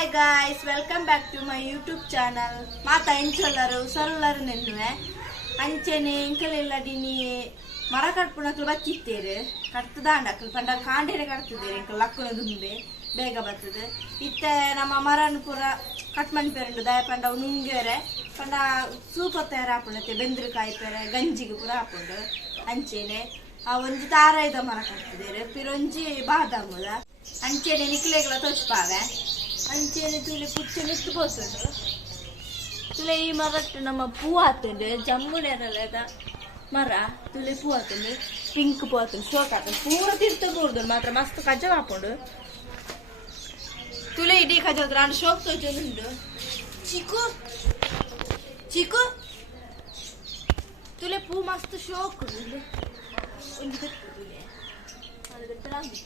Hi guys, welcome back to my YouTube channel. ಮಾತಾ ಎಂಚೊಲ್ಲರು ಸೊಲ್ಲರು ನೆನ್ನುವೆ ಅಂಚೆನೆ ಎಂಕಲೆಲ್ಲ ದಿನಿ ಮರ ಕಟ್ಪುಣಕ್ಲು ಬಚ್ಚಿತ್ತೇರು ಕಟ್ತು ದಾಂಡಕ್ಲು ಪಂಡ ಕಾಂಡೇನೆ ಕಟ್ತಿದ್ದೇರು ಎಂಕಲ್ ಲಕ್ಕುನ ದುಂಬೆ ಬೇಗ ಬರ್ತದೆ. ಇತ್ತೆ ನಮ್ಮ ಮರನು ಪೂರ ಕಟ್ ಮನ್ಪೇರುಂಡು ದಯ ಪಂಡ ನುಂಗೇರೆ ಪಂಡ ಸೂಪ ತಯಾರು ಹಾಪುಣತೆ ಬೆಂದ್ರಕಾಯಿ ಪೇರೆ ಗಂಜಿಗೆ ಪೂರ ಹಾಪುಂಡು ಅಂಚೆನೆ ಆ ಒಂಜಿ ತಾರಾಯ್ದ ಮರ ಕಟ್ತಿದ್ದೇರು ಪಿರೊಂಜಿ ಬಾದಾಮುದ ಅಂಚೆನೆ ನಿಕ್ಲೆಗಳ ತೋಚ್ಪಾವೆ ಅಂಚೆನೆ ತುಳಿ ಪುಚ್ಚೆ ನಿತ್ತು ಪೋಸುಂಡು ತುಲೆ ಈ ಮರಟ್ಟು ನಮ್ಮ ಪೂ ಆತುಂಡು ಜಮ್ಮುನೇರಲ್ಲದ ಮರ ತುಲೆ ಪೂ ಆತುಂಡು ಪಿಂಕ್ ಪೂ ಆತುಂಡು ಶೋಕ್ ಆತುಂಡು ಪೂರ ತಿರ್ತ ಕೂರ್ದು ಮಾತ್ರ ಮಸ್ತ್ ಕಜ ಹಾಪುಂಡು ತುಲೆ ಇಡೀ ಕಜ ನಾನು ಶೋಕ್ ತೋಚುಂಡು ಚಿಕ್ಕು ಚಿಕ್ಕು ತುಲೆ ಪೂ ಮಸ್ತ್ ಶೋಕ್ ಒಂದು ತುಲೆ ಅದು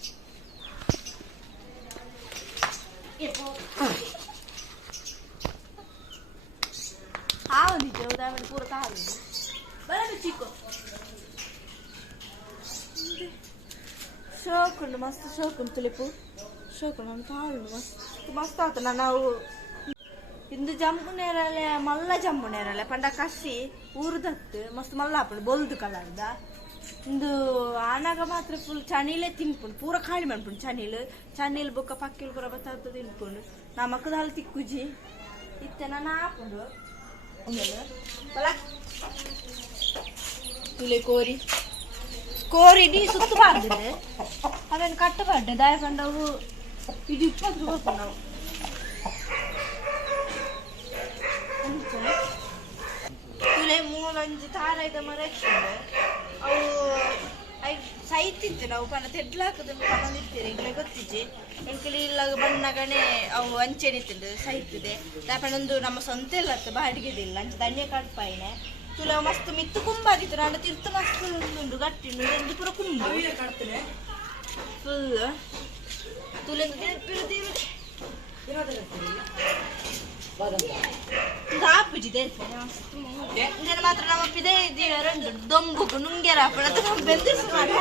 ಹಾವಂದಿದ್ದೆ ಉದಾಹರಣೆ ಪೂರ ಕಾಲು ಬರಡು ಚಿಕ್ಕು ಶೋಕುಂಡು ಮಸ್ತ್ ಶೋಕುಂಡು ತುಳಿಪು ಶೋಕುಂಡು ನಮ್ಮ ಕಾಲು ಮಸ್ತ್ ಮಸ್ತ್ ಆತ ನಾವು ಇಂದು ಜಂಬು ನೇರಲೆ ಮಲ್ಲ ಜಂಬು ನೇರಲೆ ಪಂಡ ಕಸಿ ಊರ್ದತ್ತು ಮಸ್ತ್ ಮಲ್ಲ ಹಾಪುಂಡು ಬೊಲ್ದು ಕಲರ್ದ ಇಂದು ಆನಾಗ ಮಾತ್ರ ಫುಲ್ ಚನೀಲೆ ತಿನ್ಪುಂಡು ಪೂರ ಖಾಲಿ ಮಾಡ್ಪುಂಡು ಚನೀಲ್ ಬೊಕ್ಕ ಪಕ್ಕಿಲ್ ಪೂರ ಬತ್ತಾತ ತಿನ್ಪುಂಡು ನಾ ಮಕ್ಕದ ಹಾಲು ತಿಕ್ಕುಜಿ ಇತ್ತೆ ನಾನು ಹಾಪುಂಡು ತುಲೆ ಕೋರಿ ಇಡೀ ಸುತ್ತಬಾರ್ದು ಅವೇನು ಕಟ್ಟಬಾರ್ದು ದಾಯ ಪಂಡವು ಇಡೀ 20 ರೂಪಾಯಿ ನಾವು ತುಲೆ ಮೂಲಂಜಿ ತಾರಾಯ್ದ ಮರ ಅವು ಸೈತಿತ್ತು ನಾವು ಪಣ ತೆಡ್ಲಾಕದ ಪಣಿರ್ತೀರಿ ಈಗಲೇ ಗೊತ್ತಿಜ್ಜಿ ಎಂಕಲಿ ಇಲ್ಲ ಬಣ್ಣಗಣೆ ಅವು ಅಂಚೆನಿತ್ತು ಸೈತಿದೆ ದಾಪಣೊಂದು ನಮ್ಮ ಸ್ವಂತ ಇಲ್ಲ ಬಾಡಿಗೆದಿಲ್ಲ ಅಂಚೆ ಧನ್ಯ ಕಡ್ಪಾಯಿನೆ ತುಲೆ ಮಸ್ತ್ ಮಿತ್ತು ಕುಂಬಾದಿತ್ತು ನಾನು ತಿರ್ತು ಮಸ್ತ್ ಉಂಡು ಗಟ್ಟಿಂಡು ಎಂದು ಪೂರ ಕುಂಬು ಫುಲ್ ತುಲೆ ಹಾಪುಜಿದೆ ಮಾತ್ರ ನಮ್ಮ ಪಿದೆ ದೊಂಬುಕು ನುಂಗೆರ ಬೆಂದಿಸ್ ಮಾಡಿ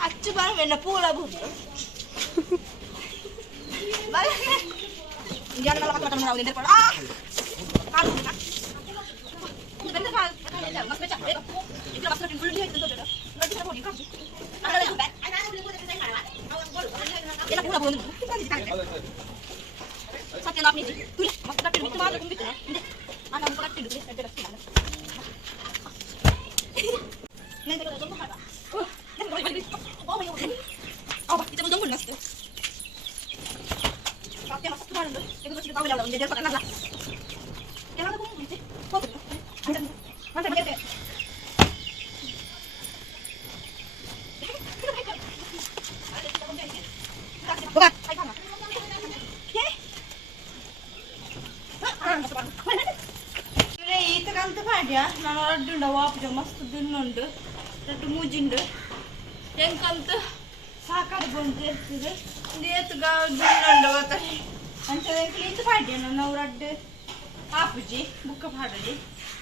ಅಚ್ಚು ಬರವೆನ್ನ ಪೂಲ ಬುದ್ದು ಸತ್ಯ ನಾವು ತುಳಿ ಮಸ್ತ್ ಕಟ್ಟಿಡು ಮಿತ್ತು ಮಾತ್ರ ಕುಂಬಿತ್ತು ನಾನು ಕಟ್ಟಿಡು ಮಸ್ತ್ ಸತ್ಯ ಮಸ್ತ್ ಮಾಡುದು ಈತ ಕಂತ ಪಾಡ್ಯ ನಾನು ರಡ್ಡುಂಡ ವಾಪಜ ಮಸ್ತ್ ದಿನ್ನುಂಡು ರಡ್ಡು ಮೂಜಿಂಡು ಹೆಂಕಂತ ಸಾಕಾಡು ಬಂದು ಇರ್ತದೆ ಏತುಗ ದಿನ್ನುಂಡು ಗೊತ್ತಾಗಿ ಅಂತ ಈತ ಪಾಡ್ಯ ನಾವು ರಡ್ಡು ಹಾಪುಜಿ ಬುಕ್ಕ ಪಾಡಲಿ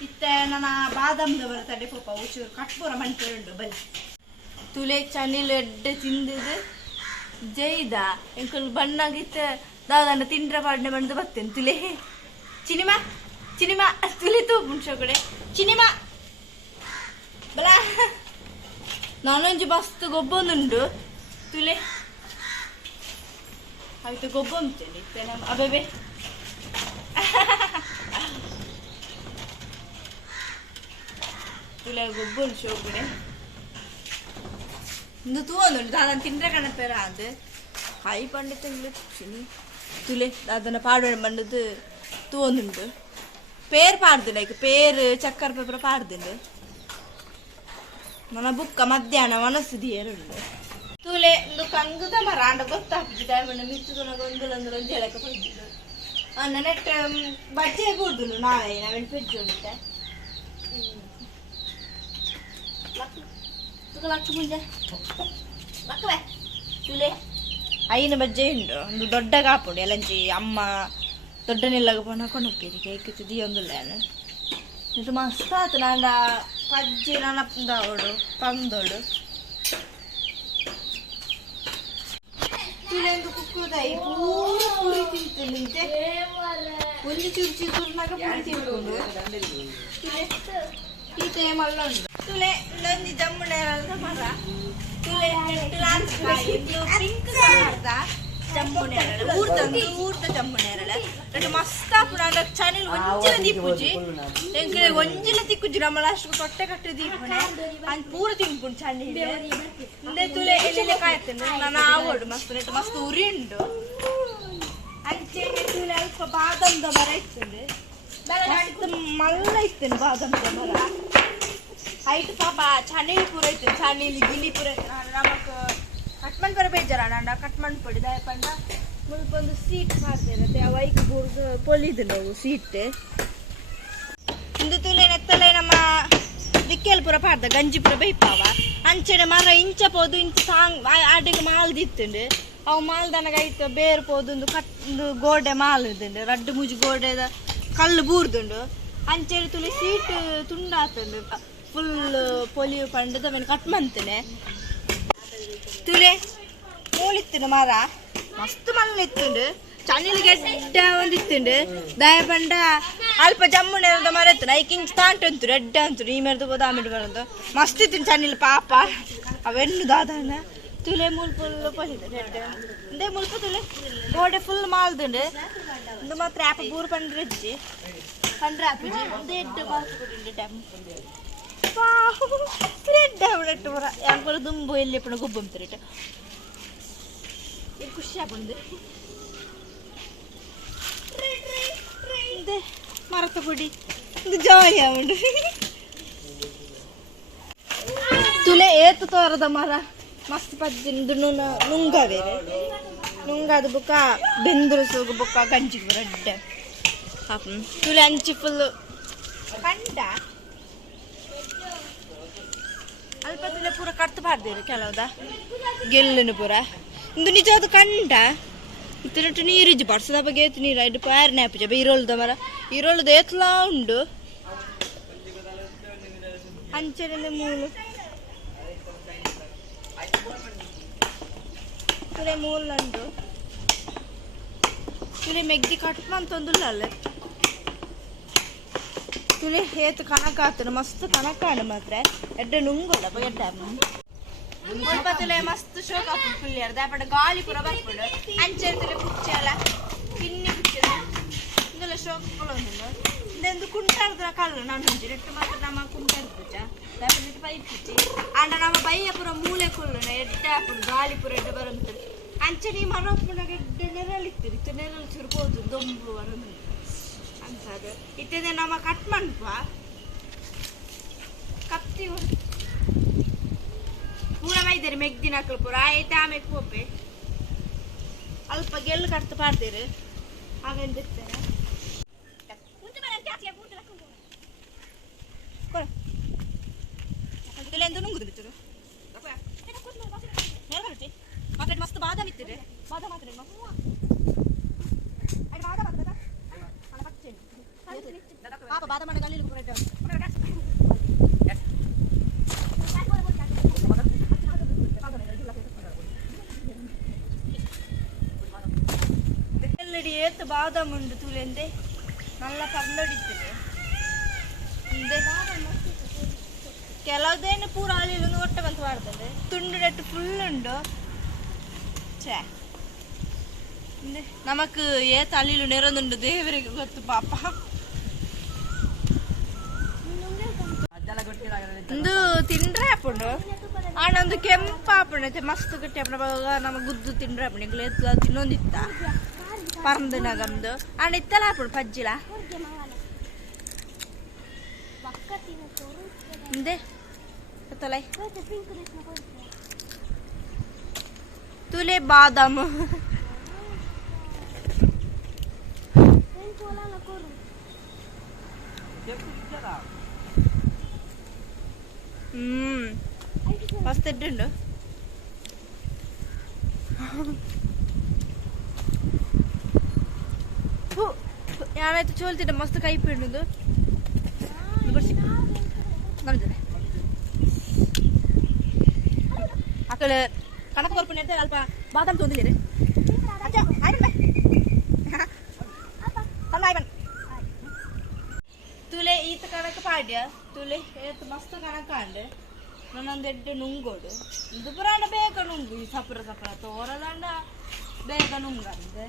ಇತ್ತ ನನ್ನ ಬಾದಾಮ್ದ ಬರ್ತಡೆ ಪಾಪ ಉಚೂರು ಕಟ್ಪೂರ ಮಂಟುಂಡು ಬಲಿ ತುಲೆ ಚನಿಲ್ ಎಡ್ಡೆ ತಿಂದಿದ್ದು ಜೈದ ಎಂಕಲ್ ಬಣ್ಣಾಗಿತ್ತ ದಾದನ್ನ ತಿಂಡ್ರ ಪಾಡ್ನೆ ಬಂದು ಬರ್ತೇನೆ ತುಲೆ ಚಿನಿಮಾ ತುಲಿ ತೂಪುಂಡು ಕಡೆ ಚಿನಿಮಾ ಬಲ ನಾನೊಂಜಿ ಮಸ್ತ್ ಗೊಬ್ಬೊಂದುಂಡು ತುಲೆ ಆಯ್ತು ಗೊಬ್ಬ ಉಂಟೇನೆ ಇತ್ತೇನೆ ಅಬೆ ತುಲೆ ಗೊಬ್ಬುಂಡು ಶೋಕಡೆ ಇಂದು ತೂವೊಂದುಂಡು ದಾದನ್ನ ತಿಂಡ್ರೆ ಕಣಪೇರ ಅದು ಕಾಯಿ ಪಂಡಿತ ಚಿನಿ ತುಲೆ ಅದನ್ನ ಪಾಡುವ ಬಂದದ್ದು ತೂವೊಂದುಂಡು പേര് പാടുന്നുണ്ട് പേര് ചക്കര പേപ്പർ പാടുന്നുണ്ട് మన బుక్క మధ్యాహ్నం మనసుదియరుండు తూలే ఇందు కంగుద మరాండ ಗೊತ್ತಾಗ್ತಿದೆ ಅವನ ಮಿತ್ತುನ ಗೊಂದಲಂದಲ ಜಳಕ ಪಡ್ದಿದ್ದು ಅನ್ನ ನೆಟ್ ಬಜ್ಜೆ ಕೂಡುನು ನಾವೇನ ಪೆಜ್ಜುಂಟೆ ಲಕ್ ಮುಂಜೆ ಲಕ್ಕವೆ ತೂಲೆ ಐನ ಬಜ್ಜೆ ಉಂಡು ಒಂದು ದೊಡ್ಡ ಕಾಪುಂಡು ಎಲ್ಲಂಚಿ ಅಮ್ಮ ದೊಡ್ಡನೆಲ್ಲಾಗ ಪೋನ ಕೊನಕ್ಕೇರಿ ಕೇಕಿತ್ತು ದಿಯೊಂದುಲ್ಲೇನು ಇದು ಮಸ್ತ್ ಆತು ನಾಂಡ ಪಜ್ಜಿ ನನ್ನ ಪಂದೋಡು ತುಲೆಂದು ಕುಕ್ಕುದಾಯಿ ಪೂರಿ ಪೂರಿ ತಿಂತಿಲ್ಲಂತೆ ಒಂದು ಚೂರು ಚೂರ್ನಾಗ ಪೂರಿ ತಿನ್ಕೊಂಡು ಈ ಟೈಮ್ ಅಲ್ಲ ಉಂಟು ತುಲೆ ಇಲ್ಲೊಂದು ಜಮ್ಮುನೆ ಮರ ತುಲೆ ಪಿಂಕ್ ಕಲರ್ದ ಜಮ್ಮುನೆ ಊರ್ದ ಜಮ್ಮುನೆ ಎರಡು ಮಸ್ತ್ ಆಪುನ ಚಾನೆಲ್ ಒಂಜಿನ ದೀಪುಜಿ ಎಂಕಡೆ ಒಂಜಿನ ತಿಕ್ಕುಜಿ ನಮ್ಮ ಲಾಸ್ಟ್ ತೊಟ್ಟೆ ಕಟ್ಟೆ ದೀಪನೆ ಅಂದ್ ಪೂರ ತಿನ್ಕೊಂಡು ಚಾನೆಲ್ ಮುಂದೆ ತುಲೆ ಎಲ್ಲೆಲ್ಲ ಕಾಯ್ತೇನೆ ನಾನು ಆಗೋಡು ಮಸ್ತ್ ನೆಟ್ಟು ಮಸ್ತ್ ಉರಿ ಉಂಟು ಅಂಚೆ ತುಲೆ ಅಲ್ಪ ಬಾದಾಮ್ದ ಮರ ಇರ್ತದೆ ಮಲ್ಲ ಇರ್ತೇನೆ ಬಾದಾಮ್ದ ಮರ ಹೈಟ್ ಪಾಪ ಚಾನೆಲ್ ಪೂರ ಇರ್ತೇನೆ ಚಾನೆಲ್ ಗಿಲಿ ಪೂರ ನಮಕ್ ಕಟ್ಮಂಡ್ ಬರ ಬೇಜಾರ ನಂಡ ಕಟ್ಮಂಡ್ ಪೊಡಿ ದಯಪಂಡ ಮುಲ್ಪೊಂದು ಸೀಟ್ ಮಾಡ್ತೇನೆ ಆ ವೈಕ್ ಬೂರ್ದು ಪೊಲಿದು ನಾವು ಸೀಟ್ ಇಂದು ತುಲೆ ನೆತ್ತಲೆ ನಮ್ಮ ದಿಕ್ಕೆಲ್ ಪುರ ಪಾಡ್ದ ಗಂಜಿ ಪುರ ಬೈಪಾವ ಅಂಚೆಡೆ ಮರ ಇಂಚ ಪೋದು ಇಂಚ ಸಾಂಗ್ ಆಡಿಗೆ ಮಾಲ್ದಿತ್ತುಂಡು ಅವು ಮಾಲ್ದನಗ ಐತ ಬೇರು ಪೋದು ಒಂದು ಗೋಡೆ ಮಾಲ್ ಇದ್ದುಂಡು ರಡ್ಡು ಮುಜಿ ಗೋಡೆದ ಕಲ್ಲು ಬೂರ್ದುಂಡು ಅಂಚೆಡೆ ತುಲೆ ಸೀಟ್ ತುಂಡಾತುಂಡು ಫುಲ್ ಪೊಲಿಯು ಪಂಡದ ಮೇಲೆ ಕಟ್ ಮಂತನೆ ತುಲೆ ಮೂಲಿತ್ತು ಮರ ಮಸ್ತ್ ಮಲ್ಲ ಇತ್ತುಂಡು ಚಾನೆಲ್ ಗೆಡ್ಡ ಒಂದಿತ್ತುಂಡು ದಯ ಪಂಡ ಅಲ್ಪ ಜಮ್ಮುನೆ ಮರ ಇತ್ತು ಐಕ್ ಇಂಚ್ ತಾಂಟು ಅಂತು ರೆಡ್ಡ ಅಂತು ಈ ಮೆರ್ದು ಬೋದ ಆಮೇಲೆ ಬರೋದು ಮಸ್ತ್ ಇತ್ತು ಚಾನೆಲ್ ಪಾಪ ಅವೆನ್ನು ದಾದಾನ ತುಲೆ ಮೂಲ್ ಫುಲ್ ಪೊಲಿದು ರೆಡ್ಡ ಇಂದೇ ಮುಲ್ಪ ತುಲೆ ಗೋಡೆ ಫುಲ್ ಮಾಲ್ದುಂಡು ಇಂದು ಮಾತ್ರ ಆಪ ಬೂರು ಪಂಡ್ರಜ್ಜಿ ಪಂಡ್ರ ಆಪುಜಿ ಒಂದೇ ಎಡ್ಡು ಮಾಲ್ತು ಡ್ಯಾಮ್ ರೆಡ್ಡ ಬಿಡಟ್ಟು ಬರ ಯಾಕೆ ದುಂಬು ಎಲ್ಲಿ ಪುಣ ಗೊಬ್ಬಂತರಿಟ ಇದು ಖುಷಿ ಆಗ್ಬಂದು ಮರತ ಪುಡಿ ಇದು ಜಾಲಿ ಆಗುಂಡು ತುಲೆ ಏತು ತೋರದ ಮರ ಮಸ್ತ್ ಪಜ್ಜಿಂದು ನುಂಗ ಬೇರೆ ನುಂಗದ ಬುಕ್ಕ ಬೆಂದ್ರು ಸೋಗು ಬುಕ್ಕ ಗಂಜಿಗೆ ರೆಡ್ಡ ತುಲೆ ಅಂಚಿ ಫುಲ್ ಕಂಡ ಅಲ್ಪ ತುಲೆ ಪೂರ ಕಟ್ತು ಪಾಡ್ದೇರು ಕೆಲವುದ ಗೆಲ್ಲನು ಪೂರ ಇಂದು ನಿಜವಾದ ಕಂಡ ಇತ್ತಿನಟ್ಟು ನೀರಿಜ್ಜಿ ಬರ್ಸದ ಬಗ್ಗೆ ಏತು ನೀರು ಐದು ಪ್ಯಾರನೆ ಆಪುಜ ಈರೋಳ್ದ ಮರ ಈರೋಳ್ದ ಏತ್ಲ ಉಂಡು ಅಂಚೆನೆ ಮೂಲು ತುಲೆ ಮೂಲಂಡು ತುಲೆ ಮೆಗ್ದಿ ಕಟ್ಮ ಅಂತಂದುಲ್ಲ ಅಲ್ಲೇ ತುಲೆ ಹೇತು ಕನಕ ಆತನ ಮಸ್ತ್ ಕನಕ ಆಡು ಮಾತ್ರ ಎಡ್ಡ ನುಂಗೋಲ್ಲ ಎಡ್ಡ ಸ್ವಲ್ಪ ತುಲೆ ಮಸ್ತ್ ಶೋಕ ಫುಲ್ಲಿಯರ್ ದಾಪಡ ಗಾಳಿ ಪೂರ ಬರ್ಪಡು ಅಂಚೆ ತುಲೆ ಪುಚ್ಚೆ ಅಲ್ಲ ಕಿನ್ನಿ ಪುಚ್ಚೆ ಇಂದೆಲ್ಲ ಶೋಕ ಪುಳೊಂದು ಇಂದೆಂದು ಕುಂಟಾಡ್ದ ಕಲ್ಲು ನಾನು ಹುಂಚಿ ನೆಟ್ಟು ಮಾತ್ರ ನಮ್ಮ ಕುಂಟಾಡ್ ಪುಚ್ಚ ದಾಪಡ ನೆಟ್ಟು ಪೈ ಪುಚ್ಚಿ ಅಂಡ ನಮ್ಮ ಬೈಯ ಪೂರ ಮೂಲೆ ಕೊಲ್ಲು ಎಡ್ಡ ಹಾಪುಡು ಗಾಳಿ ಪೂರ ಎಡ್ಡ ಬರಂತು ಅಂಚೆ ನೀ ಮನೋಪುಣಗ ಎಡ್ಡ ನೆರಳಿತ್ತಿರಿ ನೆರಳು ಚುರ್ಬೋದು ದೊಂಬು ಬರಂದು ಅಂತದು ಇತ್ತದೆ ನಮ್ಮ ಕಟ್ ಮನ್ಪ ಕತ್ತಿ ಪೂರ ಮೈದೇರಿ ಮೆಗ್ದಿನ ಹಾಕಲು ಪೂರ ಆಯ್ತು ಆಮೇಲೆ ಪೋಪೆ ಅಲ್ಪ ಗೆಲ್ಲು ಕಟ್ತು ಪಾಡ್ತೀರಿ ಹಾಗೆಂದಿರ್ತಾರೆ ಎಂದು ನುಂಗುದು ಬಿತ್ತರು ಮಾತ್ರ ಮಸ್ತ್ ಬಾದಾಮ್ ಇತ್ತಿರಿ ಬಾದಾಮ್ ಮಾತ್ರ ಪಾಪ ಬಾದಾಮ್ ಮಾಡಿ ಅಲ್ಲಿ ಎಲ್ಲಡಿ ಏತ್ತು ಬಾದಾಮ್ ಉಂಡು ತುಲೆಂದೆ ನಲ್ಲ ಪರ್ಲಡಿತ್ತದೆ ಕೆಲವುದೇನು ಪೂರ ಅಲ್ಲಿ ಒಟ್ಟೆ ಬಂತು ಮಾಡ್ತದೆ ತುಂಡು ನೆಟ್ಟು ಫುಲ್ ಉಂಡು ಛೇ ನಮಕ್ ಏತ ಅಲ್ಲಿಲು ನೆರೊಂದುಂಡು ದೇವರಿಗೆ ಗೊತ್ತು ಪಾಪ ಒಂದು ತಿಂಡ್ರೆ ಹಾಪುಂಡು ಆಂಡ ಒಂದು ಕೆಂಪ ಹಾಪುಂಡು ಮಸ್ತ್ ಗಟ್ಟಿ ಹಾಪುಂಡು ನಮ್ಮ ಗುದ್ದು ತಿಂಡ್ರೆ ಹಾಪುಂಡು ಇಂಗ್ಲ ಎತ್ತು ತಿನ್ನೊಂದಿತ್ತ ಪರಂದನಗಮ್ದು ಆಂಡ ಇತ್ತಲ್ಲ ಹಾಪುಂಡು ಪಜ್ಜಿಲ ಇಂದೆ ಗೊತ್ತಲ್ಲ ತುಲೆ ಬಾದಾಮ್ ಮಸ್ತ್ ಎಡ್ಡುಂಡು ഞാനായിട്ട് ചോദിച്ചിട്ട് മസ്ത് കയ്പിടുന്നത് ಅಕ್ಕಳ ಕಣಕ ಕೊರ್ಪು ನೆಡ್ತಾರೆ ಅಲ್ಪ ಬಾದಾಮ್ ತೊಂದಿಲ್ಲ ಈತ ಕಣಕ್ಕೆ ಪಾಡ್ಯ ತುಳಿ ಏತ್ ಮಸ್ತ್ ಕಣಕ ಅಂಡೆ ನನ್ನೊಂದು ಎಡ್ಡೆ ನುಂಗೋಡು ಇದು ಪುರಾಣ ಬೇಗ ನುಂಗು ಈ ಸಪುರ ಸಪುರ ತೋರದಂಡ ಬೇಗ ನುಂಗಂದೆ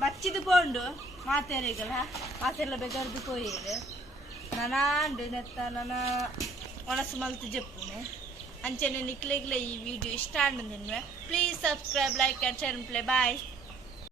ಬಚ್ಚಿದು ಪೋಂಡು ಮಾತೆರೆಗಲ ಮಾತೆಲ್ಲ ಬೇಗರ್ದು ಪೋಯೇರು ನಾನಾಂಡು ನೆತ್ತ ನನ್ನ ಒಣಸು ಮಲ್ತು ಜಪ್ಪುನೆ ಅಂಚೆನೆ ನಿಕ್ಲೆಗ್ಲೆ ಈ ವಿಡಿಯೋ ಇಷ್ಟ ಅಂಡು ನಿನ್ವೆ please subscribe like and share ಪ್ಲೇ ಬಾಯ್